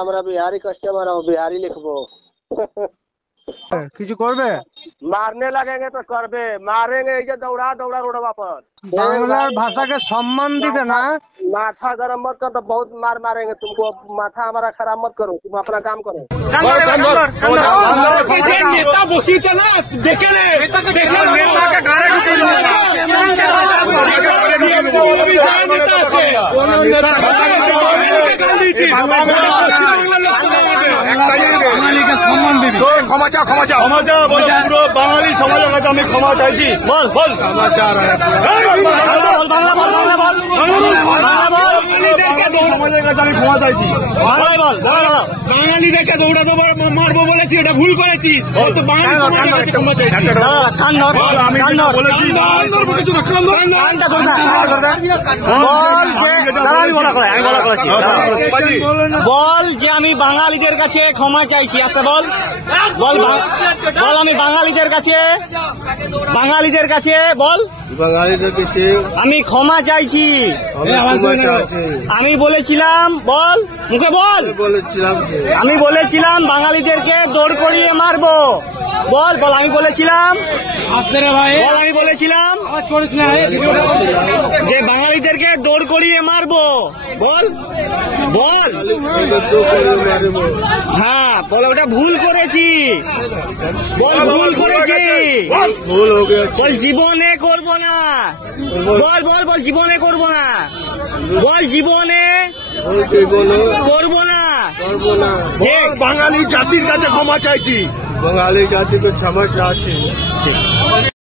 আমরা বিহারি কাস্টমার हम बिहारी लिखबो। কিছু করবে? मारने लगेंगे तो करबे, मारेंगे ये दौड़ा दौड़ा रोडवा पर। বাংলার ভাষাকে সম্মান দিবে না। माथा गरम मत कर तो बहुत मार मारेंगे तुमको। माथा हमारा खराब मत करो, तुम अपना काम करो। नेता बसी चला देखे ক্ষমা চা পুরো বাঙালি সমাজের কাছে আমি ক্ষমা চাইছি। বল বল সমাজের কাছে আমি ক্ষমা চাইছি। বাঙালিদেরকে দৌড়া দেবো মারবো বলেছি, এটা ভুল করেছিস। তো বাঙালি সমাজের কাছে ক্ষমা চাইছি। আমি বলেছি বল যে আমি বাঙালিদের কাছে ক্ষমা চাইছি। আচ্ছা বল বল বল আমি বাঙালিদের কাছে বল আমি ক্ষমা চাইছি। আমি বলেছিলাম বল মুখে বল আমি বলেছিলাম বাঙালিদেরকে দৌড় করিয়ে মারবো। বল বল আমি বলেছিলাম বল আমি বলেছিলাম যে বাঙালিদেরকে দৌড় করিয়ে মারবো। বল বল হ্যাঁ বল ওটা ভুল করেছি। বল ভুল করেছি। বল জীবনে করবো না। বল বল বল জীবনে করবো না। বল জীবনে করবো না। বাঙালি জাতির কাছে ক্ষমা চাইছি। বাঙালি জাতিকে ক্ষমা চাইছি।